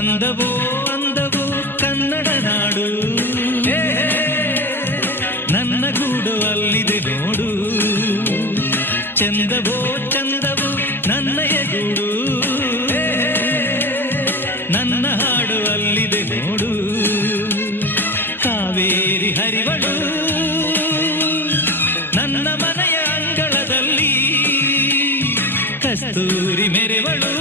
ಅಂದವೋ ಅಂದವೋ ಕನ್ನಡ ನಾಡು, ನನ್ನ ಗೂಡು ಅಲ್ಲಿದೆ ನೋಡು. ಚಂದವೋ ಚಂದವೋ ನನ್ನಯ ಗೂಡು, ನನ್ನ ಹಾಡು ಅಲ್ಲಿದೆ ನೋಡು. ಕಾವೇರಿ ಹರಿವಳು ನನ್ನ ಮನೆಯ ಅಂಗಳದಲ್ಲಿ, ಕಸ್ತೂರಿ ಮೆರೆವಳು